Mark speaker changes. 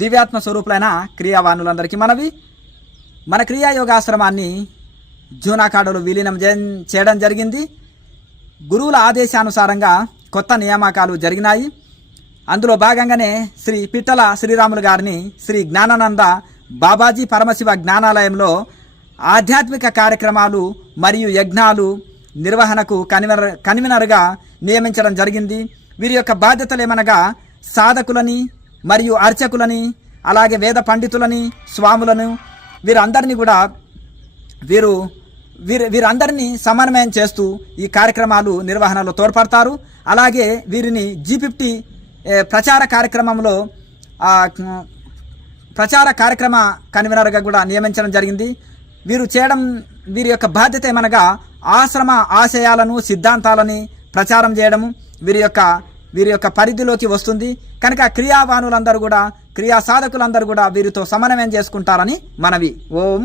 Speaker 1: దివ్యాత్మ స్వరూపులైన క్రియావానులందరికీ మనవి. మన క్రియాయోగాశ్రమాన్ని జూనాకాడలో విలీనం చేయడం జరిగింది. గురువుల ఆదేశానుసారంగా కొత్త నియామకాలు జరిగినాయి. అందులో భాగంగానే శ్రీ పిట్టల శ్రీరాములు గారిని శ్రీ జ్ఞానానంద బాబాజీ పరమశివ జ్ఞానాలయంలో ఆధ్యాత్మిక కార్యక్రమాలు మరియు యజ్ఞాలు నిర్వహణకు కన్వీనర్ కన్వీనర్గా నియమించడం జరిగింది. వీరి యొక్క బాధ్యతలు ఏమనగా సాధకులని మరియు అర్చకులని అలాగే వేద పండితులని స్వాములను వీరందరినీ కూడా వీరు వీరు వీరందరినీ సమన్వయం చేస్తూ ఈ కార్యక్రమాలు నిర్వహణలో తోడ్పడతారు. అలాగే వీరిని జీ ఫిఫ్టీ ప్రచార కార్యక్రమంలో ప్రచార కార్యక్రమ కన్వీనర్గా కూడా నియమించడం జరిగింది. వీరు చేయడం వీరి యొక్క బాధ్యత ఏమనగా ఆశ్రమ ఆశయాలను సిద్ధాంతాలని ప్రచారం చేయడము. వీరి యొక్క వీరి యొక్క పరిధిలోకి వస్తుంది. కనుక క్రియావానులందరూ కూడా క్రియా సాధకులందరూ కూడా వీరితో సమన్వయం చేసుకుంటారని మనవి. ఓం